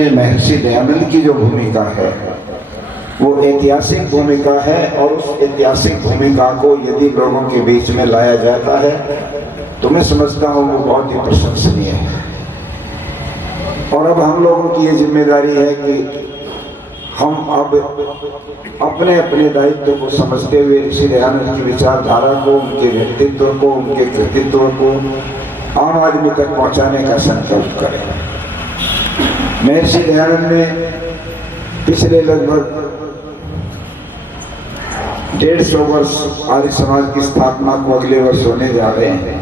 महर्षि दयानंद की जो भूमिका है वो ऐतिहासिक भूमिका है और उस ऐतिहासिक भूमिका को यदि लोगों के बीच में लाया जाता है तो मैं समझता हूँ वो बहुत ही प्रशंसनीय है। और अब हम लोगों की ये जिम्मेदारी है कि हम अब अपने अपने दायित्व को समझते हुए श्री दयानंद की विचारधारा को, उनके व्यक्तित्व को, उनके कृतित्व को आम आदमी तक पहुँचाने का संकल्प करें। महर्षि दयानंद ने पिछले लगभग 150 वर्ष आर्य समाज की स्थापना को अगले वर्ष होने जा रहे हैं।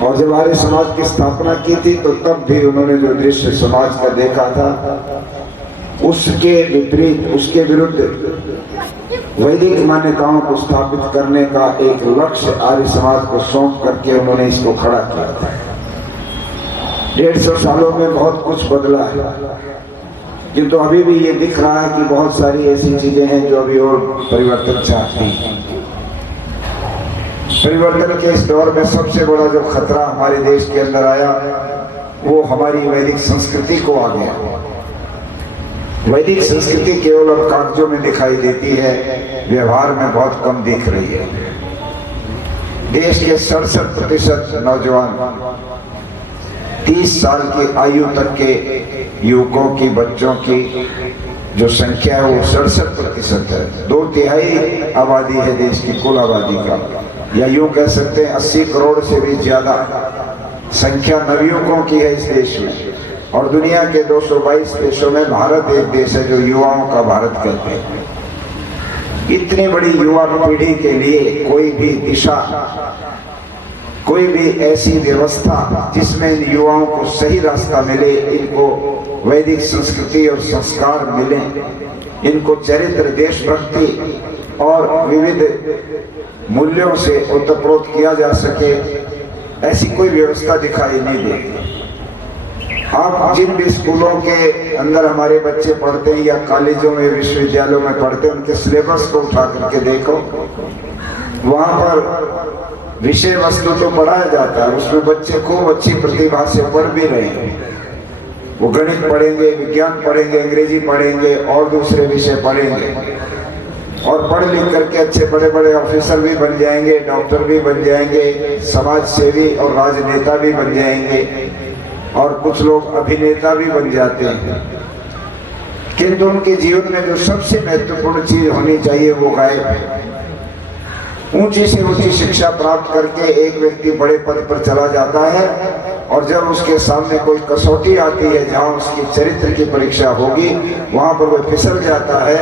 और जब आर्य समाज की स्थापना की थी तो तब भी उन्होंने जो दृश्य समाज का देखा था उसके विपरीत, उसके विरुद्ध वैदिक मान्यताओं को स्थापित करने का एक लक्ष्य आर्य समाज को सौंप करके उन्होंने इसको खड़ा किया था। 150 सालों में बहुत कुछ बदला है, किंतु अभी भी ये दिख रहा है कि बहुत सारी ऐसी चीजें हैं जो अभी और परिवर्तन चाहती हैं। परिवर्तन के इस दौर में सबसे बड़ा जो खतरा हमारे देश के अंदर आया वो हमारी वैदिक संस्कृति को आ गया। वैदिक संस्कृति केवल अब कागजों में दिखाई देती है, व्यवहार में बहुत कम दिख रही है। देश के 67% नौजवान 30 साल की आयु तक के युवकों की, बच्चों की जो संख्या है वो 67% है। 2/3 आबादी है देश की कुल आबादी का, या यूं कह सकते हैं 80 करोड़ से भी ज्यादा संख्या नवयुवकों की है इस देश में। और दुनिया के 222 देशों में भारत एक देश है जो युवाओं का भारत कहते हैं। इतनी बड़ी युवा पीढ़ी के लिए कोई भी दिशा, कोई भी ऐसी व्यवस्था जिसमें इन युवाओं को सही रास्ता मिले, इनको वैदिक संस्कृति और संस्कार मिले, इनको चरित्र, देशभक्ति और विविध मूल्यों से ओतप्रोत किया जा सके, ऐसी कोई व्यवस्था दिखाई नहीं देती। आप जिन भी स्कूलों के अंदर हमारे बच्चे पढ़ते हैं या कॉलेजों में, विश्वविद्यालयों में पढ़ते हैं, उनके सिलेबस को उठा करके देखो, वहां पर विषय वस्तु तो पढ़ाया जाता है, उसमें बच्चे खूब अच्छी प्रतिभा से पढ़ भी रहे हैं। वो गणित पढ़ेंगे, विज्ञान पढ़ेंगे, अंग्रेजी पढ़ेंगे और दूसरे विषय पढ़ेंगे और पढ़ लिख करके अच्छे बड़े बड़े ऑफिसर भी बन जाएंगे, डॉक्टर भी बन जाएंगे, समाज सेवी और राजनेता भी बन जाएंगे और कुछ लोग अभिनेता भी बन जाते हैं। किंतु उनके जीवन में जो सबसे महत्वपूर्ण चीज होनी चाहिए वो गायब है। ऊंची से ऊंची शिक्षा प्राप्त करके एक व्यक्ति बड़े पद पर चला जाता है और जब उसके सामने कोई कसौटी आती है जहां उसकी चरित्र की परीक्षा होगी, वहां पर वह फिसल जाता है।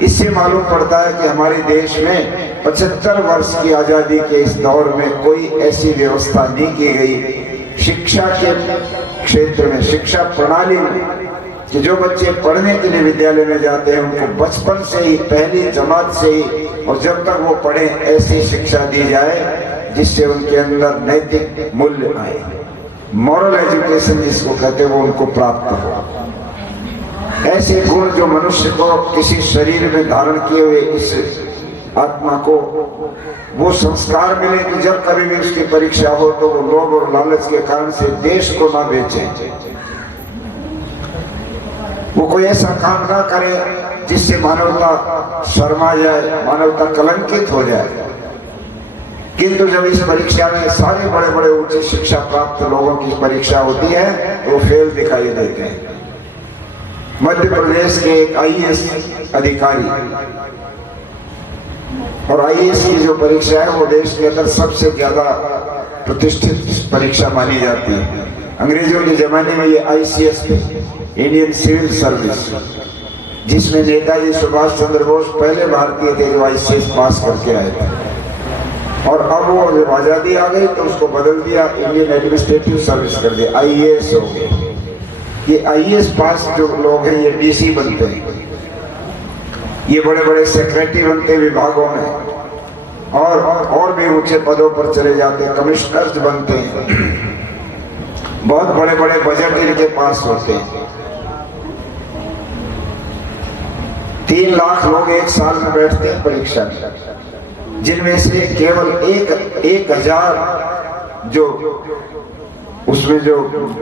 इससे मालूम पड़ता है कि हमारे देश में 75 वर्ष की आजादी के इस दौर में कोई ऐसी व्यवस्था नहीं की गई शिक्षा के क्षेत्र में, शिक्षा प्रणाली में, कि जो बच्चे पढ़ने के लिए विद्यालय में जाते हैं उनको बचपन से ही, पहली जमात से ही और जब तक वो पढ़े ऐसी शिक्षा दी जाए जिससे उनके अंदर नैतिक मूल्य आए, मॉरल एजुकेशन जिसको कहते हैं, वो उनको प्राप्त हो। ऐसे गुण जो मनुष्य को किसी शरीर में धारण किए हुए इस आत्मा को वो संस्कार मिले कि जब कभी भी उसकी परीक्षा हो तो वो लोभ और लालच के कारण से देश को ना बेचे, वो कोई ऐसा काम ना करे जिससे मानवता शर्मा जाए, मानवता कलंकित हो जाए। किंतु जब इस परीक्षा में सारे बड़े बड़े उच्च शिक्षा प्राप्त लोगों की परीक्षा होती है तो फेल दिखाई देते हैं। मध्य प्रदेश के एक IAS अधिकारी, और IAS की जो परीक्षा है वो देश के अंदर सबसे ज्यादा प्रतिष्ठित परीक्षा मानी जाती है। अंग्रेजों के जमाने में ये ICS थी, इंडियन सिविल सर्विस, जिसमें नेताजी सुभाष चंद्र बोस पहले भारतीय थे जो ICS पास करके आए थे। और अब वो जब आजादी आ गई तो उसको बदल दिया, इंडियन एडमिनिस्ट्रेटिव सर्विस कर दिया, IAS हो गई। ये IAS पास जो लोग हैं ये DC बनते हैं, ये बड़े बड़े सेक्रेटरी बनते हैं विभागों में और भी ऊंचे पदों पर चले जाते हैं, कमिश्नर्स बनते हैं, बहुत बड़े बड़े बजट इनके पास होते हैं। 3 लाख लोग एक साल में बैठते हैं परीक्षा में, जिनमें से केवल 1000 जो उसमें जो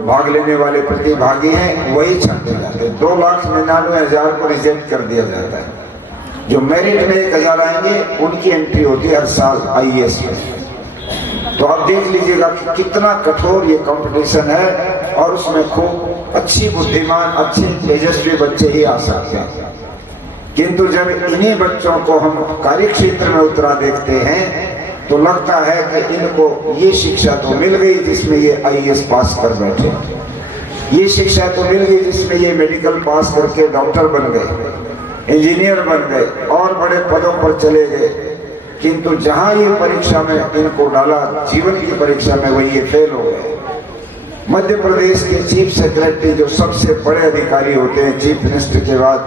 भाग लेने वाले प्रतिभागी हैं वही छांटे जाते हैं। 2,99,000 को रिजेक्ट कर दिया जाता है। जो मेरिट में 1,000 आएंगे उनकी एंट्री होती है हर साल IAS में। तो आप देख लीजिएगा कि कितना कठोर ये कंपटीशन है और उसमें खूब अच्छी बुद्धिमान अच्छे तेजस्वी बच्चे ही आ सकते हैं। किंतु जब इन्हीं बच्चों को हम कार्य क्षेत्र में उतरा देखते हैं तो लगता है कि इनको ये शिक्षा तो मिल गई जिसमें ये IAS पास कर बैठे, ये शिक्षा तो मिल गई जिसमें ये मेडिकल पास करके डॉक्टर बन गए, इंजीनियर बन गए और बड़े पदों पर चले गए। किंतु जहां ये परीक्षा में इनको डाला, जीवन की परीक्षा में, वही ये फेल हो गए। मध्य प्रदेश के चीफ सेक्रेटरी जो सबसे बड़े अधिकारी होते हैं, चीफ मिनिस्टर के बाद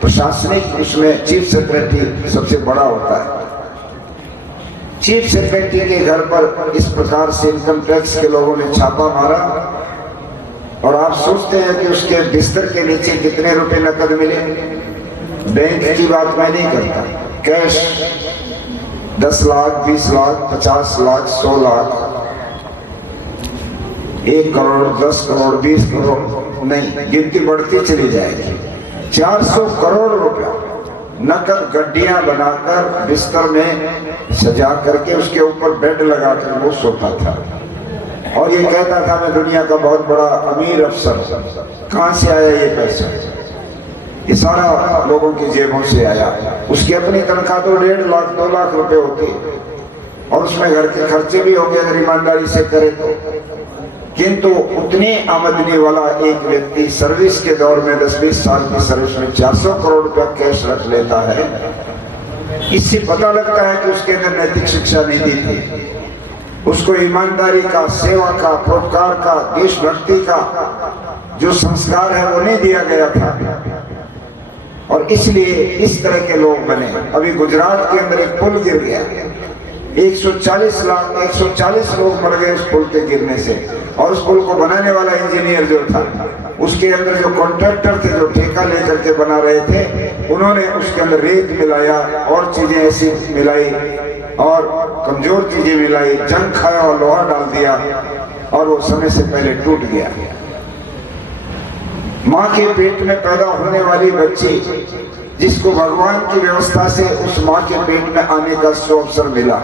प्रशासनिक उसमें चीफ सेक्रेटरी सबसे बड़ा होता है। चीफ सेक्रेटरी के घर पर इस प्रकार से इनकम टैक्स के लोगों ने छापा मारा और आप सोचते हैं कि उसके बिस्तर के नीचे कितने रुपए नकद मिले। बैंक की बात मैं नहीं करता, कैश 10 लाख, 20 लाख, 50 लाख, 100 लाख, 1 करोड़, 10 करोड़, 20 करोड़ नहीं, गिनती बढ़ती चली जाएगी। 400 करोड़ रुपया नकद गड्डियां बनाकर बिस्तर में सजा करके उसके ऊपर बेड लगाकर वो सोता था और ये कहता था मैं दुनिया का बहुत बड़ा अमीर अफसर। कहां से आया ये पैसा? ये सारा लोगों की जेबों से आया। उसकी अपनी तनख्वाह तो 1.5 लाख 2 लाख रुपए होती और उसमें घर के खर्चे भी होंगे अगर ईमानदारी से करे तो। किंतु उतनी आमदनी वाला एक व्यक्ति सर्विस के दौर में 10-20 साल की सर्विस में 400 करोड़ रुपया कैश रख लेता है। इससे पता लगता है कि उसके अंदर नैतिक शिक्षा नहीं दी थी। उसको ईमानदारी का, सेवा का, परोपकार का, देशभक्ति का जो संस्कार है वो नहीं दिया गया था और इसलिए इस तरह के लोग बने। अभी गुजरात के अंदर एक पुल गिर गया, 140 लोग मर गए उस पुल के गिरने से और उस पुल को बनाने वाला इंजीनियर जो था, उसके अंदर जो कॉन्ट्रैक्टर थे जो ठेका लेकर के बना रहे थे, उन्होंने उसके अंदर रेत मिलाया और चीजें ऐसी मिलाई और कमजोर चीजें मिलाई, जंग खाया और लोहा डाल दिया और वो समय से पहले टूट गया। माँ के पेट में पैदा होने वाली बच्ची जिसको भगवान की व्यवस्था से उस माँ के पेट में आने का अवसर मिला,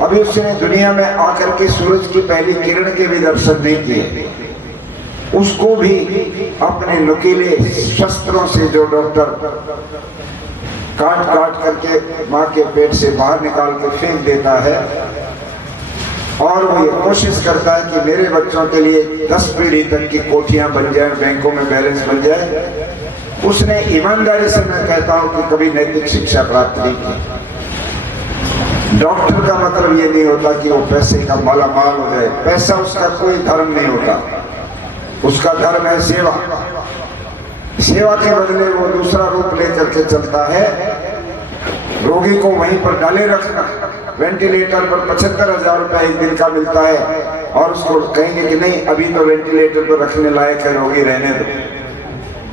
अभी उसने दुनिया में आकर के सूरज की पहली किरण के भी दर्शन नहीं किए, उसको भी अपने नुकीले शस्त्रों से जो डॉक्टर काट काट करके माँ के पेट से बाहर निकाल के फेंक देता है और वो ये कोशिश करता है कि मेरे बच्चों के लिए 10 पीढ़ी तक की कोठियां बन जाए, बैंकों में बैलेंस बन जाए, उसने ईमानदारी से मैं कहता हूं कि कभी नैतिक शिक्षा प्राप्त नहीं की। डॉक्टर का मतलब ये नहीं होता कि वो पैसे का माला माल हो जाए, पैसा उसका कोई धर्म नहीं होता, उसका धर्म है सेवा। सेवा के बदले वो दूसरा रूप लेकर के चलता है। रोगी को वहीं पर डाले रखना, वेंटिलेटर पर 75,000 रुपया एक दिन का मिलता है और उसको कहेंगे कि नहीं अभी तो वेंटिलेटर पर रखने लायक है, रोगी रहने दो,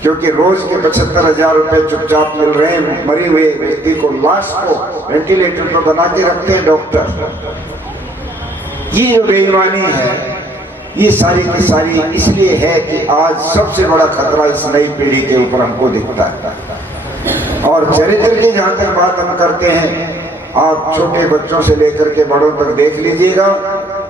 क्योंकि रोज के 75,000 रुपए चुपचाप मिल रहे हैं। मरी हुए व्यक्ति को, लाश को वेंटिलेटर पर बना के रखते हैं डॉक्टर। ये जो बेईमानी है ये सारी की सारी इसलिए है कि आज सबसे बड़ा खतरा इस नई पीढ़ी के ऊपर हमको दिखता है। और चरित्र की जहां तक बात हम करते हैं, आप छोटे बच्चों से लेकर के बड़ों तक देख लीजिएगा,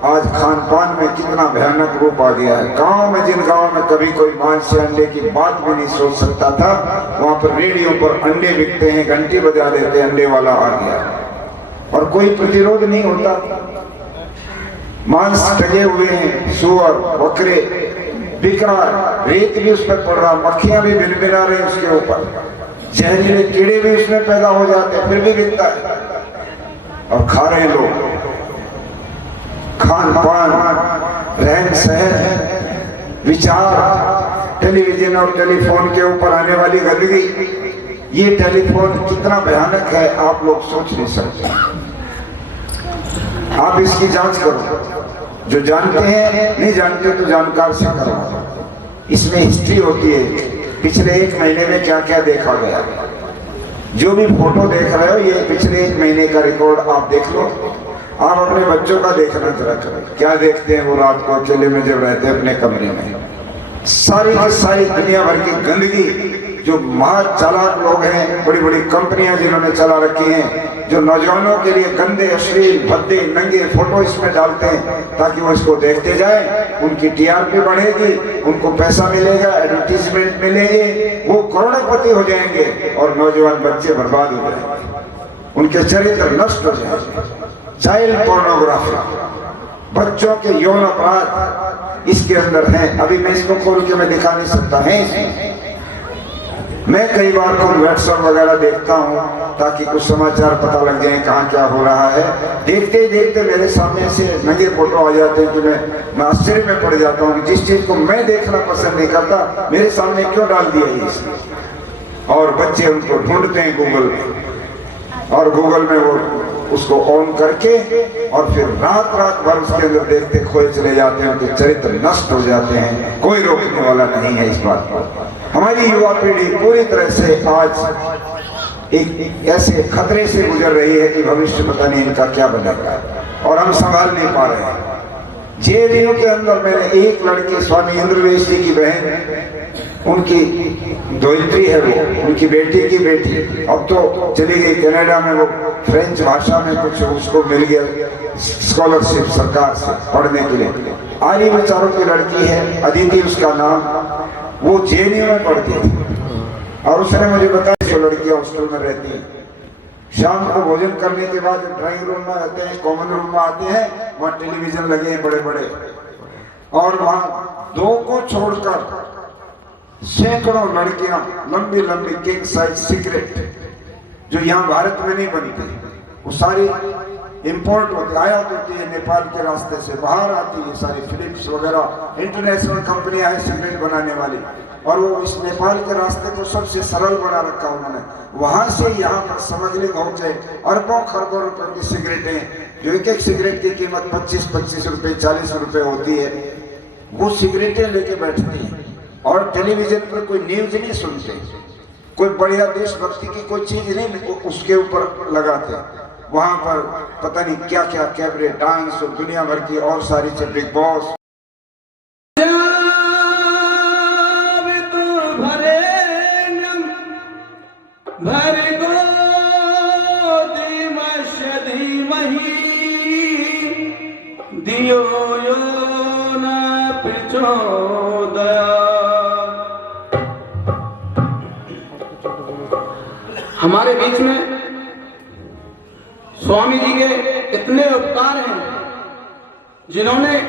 आज खान पान में कितना भयानक रूप आ गया है। गांव में, जिन गांव में कभी कोई मांस से अंडे की बात भी नहीं सोच सकता था, वहां पर रेडियो पर अंडे बिकते हैं, घंटी बजा देते हैं, अंडे वाला आ गया और कोई प्रतिरोध नहीं होता। मांस टगे हुए हैं, सुअर, बकरे बिक रहा, रेत भी उस पर पड़ रहा, मक्खियां भी भिनभिना रही उसके ऊपर, जहरीले कीड़े भी उसमें पैदा हो जाते हैं, फिर भी बिकता है और खा रहे लोग। खान पान, रहन सहन, विचार, टेलीविजन और टेलीफोन के ऊपर आने वाली गंदगी, ये टेलीफोन कितना भयानक है आप लोग सोच नहीं सकते। आप इसकी जांच करो, जो जानते हैं, नहीं जानते तो जानकार से करो। इसमें हिस्ट्री होती है, पिछले 1 महीने में क्या क्या देखा गया। जो भी फोटो देख रहे हो ये पिछले 1 महीने का रिकॉर्ड आप देख लो। आप अपने बच्चों का देखना जरा करें, क्या देखते हैं वो रात को अकेले में जब रहते हैं अपने कमरे में। सारी की सारी दुनिया भर की गंदगी, जो महाचालाक लोग हैं, बड़ी बड़ी कंपनियां जिन्होंने चला रखी हैं, जो नौजवानों के लिए गंदे अश्लील भद्दे नंगे फोटो इसमें डालते हैं ताकि वो इसको देखते जाए, उनकी टीआरपी बढ़ेगी, उनको पैसा मिलेगा, एडवर्टीजमेंट मिलेंगे, वो करोड़पति हो जाएंगे और नौजवान बच्चे बर्बाद हो जाएंगे, उनके चरित्र नष्ट हो जाएंगे। चाइल्ड पोर्नोग्राफी, बच्चों के यौन अपराध इसके अंदर हैं। अभी मैं इसको खोल के मैं दिखा नहीं सकता है इसमें। मैं कई बार खुद व्हाट्सएप वगैरह देखता हूँ ताकि कुछ समाचार पता लग जाए कहाँ क्या हो रहा है। देखते ही देखते मेरे सामने से नंगे फोटो आ जाते हैं कि मैं आश्चर्य में पड़ जाता हूँ कि जिस चीज को मैं देखना पसंद नहीं करता मेरे सामने क्यों डाल दिया है इसने। और बच्चे उनको ढूंढते हैं गूगल में, और गूगल में वो उसको ऑन करके और फिर रात रात भर उसके अंदर देखते खोए चले जाते हैं, उनके चरित्र नष्ट हो जाते हैं। कोई रोकने वाला नहीं है इस बात पर। हमारी युवा पीढ़ी पूरी तरह से आज एक ऐसे खतरे से गुजर रही है कि भविष्य पता नहीं इनका क्या बनेगा और हम संभाल नहीं पा रहे हैं। जेएनयू के अंदर मैंने एक लड़की, स्वामी इंद्रवेश जी की बहन, उनकी दोहित्री है वो, उनकी बेटी की बेटी, अब तो चली गई कनाडा में, वो फ्रेंच भाषा में कुछ उसको मिल गया स्कॉलरशिप सरकार से पढ़ने के लिए। आर्य विचारों की लड़की है, अदिति उसका नाम, वो जेएनयू में पढ़ती थी और उसने मुझे बताया जो लड़कियां हॉस्टल में रहती हैं, शाम को भोजन करने के बाद ड्राइंग रूम में आते हैं, कॉमन रूम में आते हैं, वहाँ टेलीविजन लगे हैं बड़े बड़े, और वहाँ दो को छोड़कर सैकड़ों लड़कियां लंबी लंबी किंग साइज सिगरेट जो यहाँ भारत में नहीं बनती, वो सारी इंपोर्ट होती, आयात होती है नेपाल के रास्ते से, बाहर आती है सारी फिलिप्स वगैरह इंटरनेशनल कंपनियां हैं सिगरेट बनाने वाली, और वो इस नेपाल के रास्ते को सबसे सरल बना रखा उन्होंने। वहां से यहाँ पर स्मगलिंग होकर अरबों खरबों रुपए की सिगरेटें, जो एक एक सिगरेट की कीमत 25-25 रुपए 40 रुपए होती है, वो सिगरेटें लेके बैठती हैं और टेलीविजन पर कोई न्यूज नहीं सुनते, कोई बढ़िया देशभक्ति की कोई चीज नहीं उसके ऊपर लगाते। वहां पर पता नहीं क्या क्या कैबरे डांस और दुनिया भर की और सारी चीज, बिग बॉस। दियो यो न प्रचोदया। हमारे बीच में स्वामी जी के इतने उपकार हैं जिन्होंने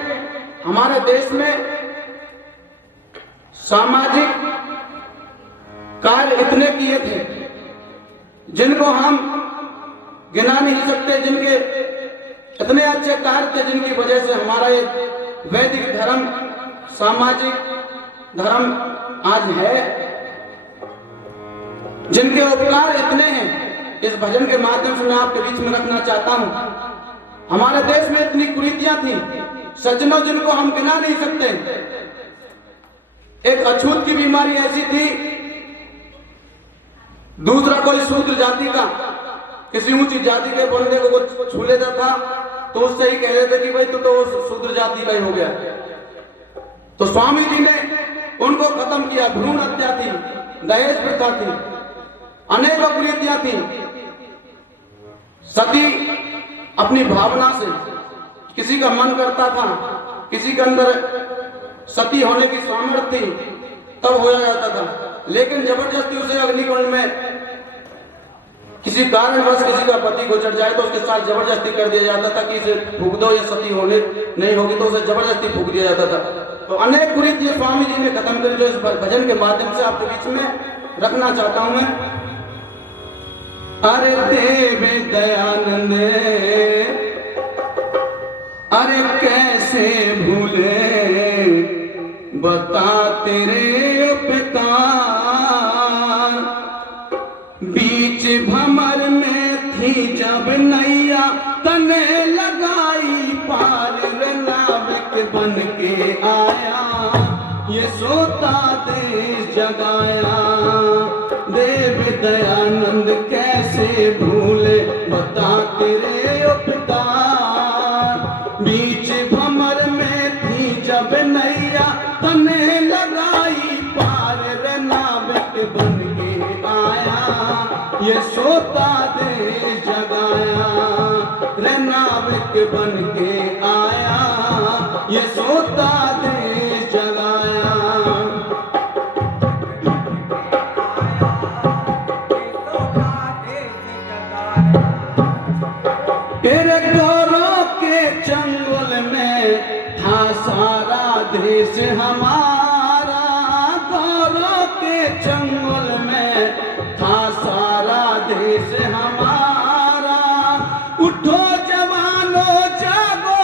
हमारे देश में सामाजिक कार्य इतने किए थे जिनको हम गिना नहीं सकते, जिनके इतने अच्छे कार्य थे जिनकी वजह से हमारा ये वैदिक धर्म, सामाजिक धर्म आज है, जिनके उपकार इतने हैं। इस भजन के माध्यम से मैं आपके बीच में रखना चाहता हूं। हमारे देश में इतनी कुरीतियां थी सज्जनों जिनको हम गिना नहीं सकते। एक अछूत की बीमारी ऐसी थी, दूसरा कोई शूद्र जाति का किसी ऊंची जाति के बंदे को वो छू लेता था तो उससे ही कह देते कि भाई तू तो शूद्र जाति का ही हो गया। तो स्वामी जी ने उनको खत्म किया। भ्रूण हत्या थी, दहेज प्रथा थी, अनेक कुरीतियां थी। सती अपनी भावना से, किसी का मन करता था, किसी के अंदर सती होने की सामर्थ्य थी तब हो जाता था, लेकिन जबरदस्ती उसे अग्निकुंड में किसी कारणवश किसी का पति गुजर जाए तो उसके साथ जबरदस्ती कर दिया जाता था कि इसे फूंक दो, ये सती होने नहीं होगी तो उसे जबरदस्ती फूंक दिया जाता था। तो अनेक कुरीतियां स्वामी जी ने खत्म कर, जो इस भजन के माध्यम से आपके बीच में रखना चाहता हूं मैं। अरे देव दयानंद, अरे कैसे भूले बता तेरे उपकार, बीच भंवर में थी जब नैया तने लगाई पार, नाविक बन के आया ये सोता देश जगाया। देव दयानंद कैसे भूले बता तेरे उपकार, बन के आया, ये सोता देश जगाया। रे नाविक बन के आया, ये सोता देश जगाया। तेरे गौरव के चंगुल में था सारा देश हमारा, गौरव के चंगुल में था सारा देश हमारा। उठो जवानों जागो,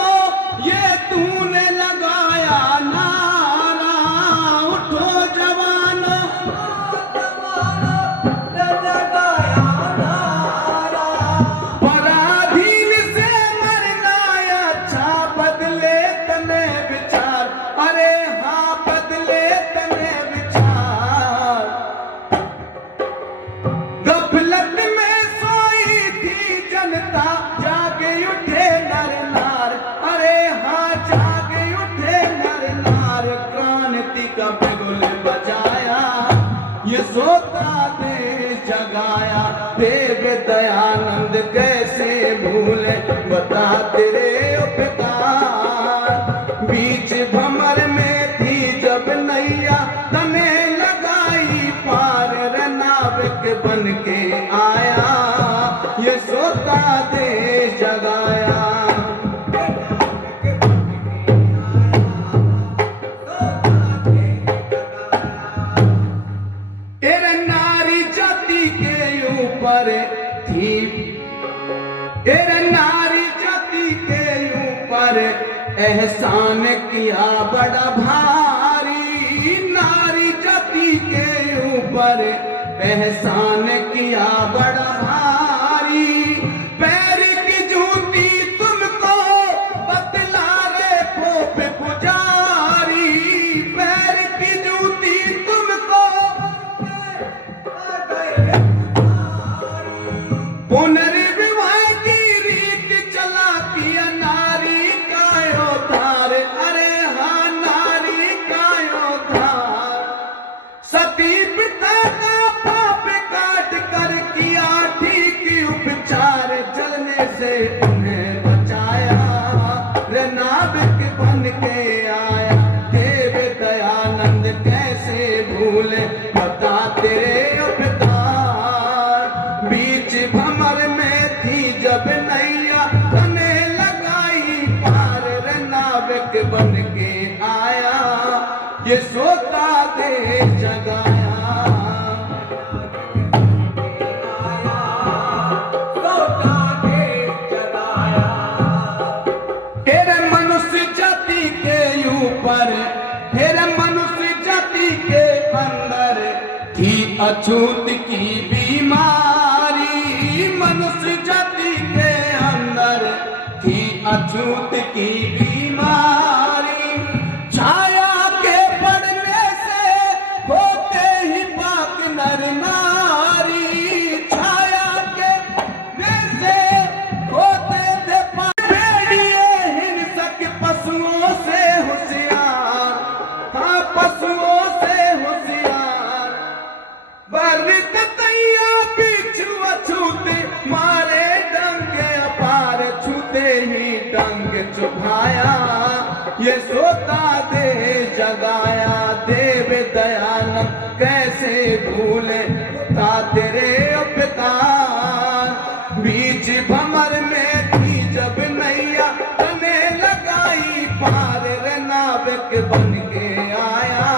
ये तूने लगाया नारा। उठो जवानों लगाया नारा। पराधीन से मरना अच्छा, बदले तने विचार। अरे हाँ बदले तने विचार। गफलत में सोई थी जनता, जागे उठे नर नार। अरे हाँ जागे उठे नर नार। क्रांति का बिगुल बजाया, ये सोता देश जगाया। देव दयानंद कैसे भूले बता तेरे उपकार। बीच भंवर में थी जब नैया, तने लगाई पार। रे नाविक बन के आया, ये सोता देश जगाया। तेरे नारी जाति के ऊपर थी, तेरे नारी जाति के ऊपर एहसान किया बड़ा भारी। नारी जाति के ऊपर एहसान किया बड़ा भारी। पैर की जूती तुमको बतला रे खोप पुजारी। पैर की जूती तुमको पुनर्विवाह की रीत चला किया नारी का उद्धार। अरे हाँ नारी का उद्धार। सती पिता का पाप काट कर किया ठीक उपचार। जलने से उन्हें बचाया, रे नाविक बन के आया। देव दयानंद कैसे भूले बता तेरे उपकार। बीच भंवर में थी जब नैया, तने लगाई पार। रे नाविक बन के आया, ये सोता देश जगाया। तेरे मनुष्य जाति के ऊपर, तेरे मनुष्य जाति के अंदर थी अछूत की बीमारी। मनुष्य जाति के अंदर थी अछूत की बीमारी। छाया के पड़ने से होते ही पाक नर नारी। छाया के से होते थे पाक। भेड़िए हिंसक पशुओं से होशियार, हाँ पशुओं से होशियार। बरत तैया बिच्छू अछूते, मारे डंगे अपार। छूते ही डंग चुभाया, ये सोता देश जगाया। देव दयानंद कैसे भूले ता तेरे उपकार। बीच भंवर में थी जब नैया, तने लगाई पार। रे नाविक बन के आया,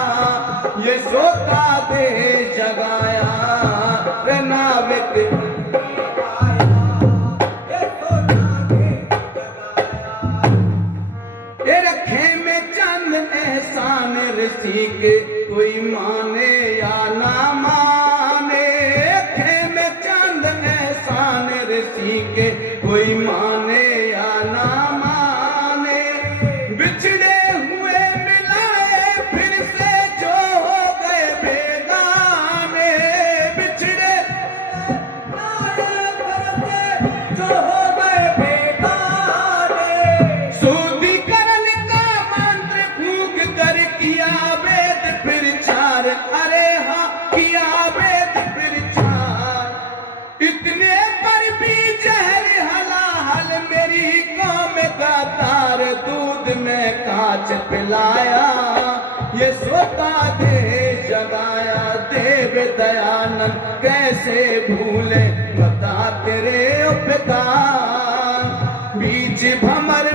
ये सोता देश जगाया। रे नाविक तेरे खेमे चंद एहसान ऋषि के, कोई माने या ना माने। खेमे चंद एहसान ऋषि के, कोई माने या ना माने। बिछड़े हुए मिलाए फिर से जो हो गए बेगाने। बिछड़े जो हो गए बेगाने। शुद्धिकरण का मंत्र फूंक कर किया वेद प्रचार। तरीकों में दातार दूध में कांच पिलाया, ये सोता दे जगाया देव दयानंद कैसे भूले बता तेरे उपकार। बीच भंवर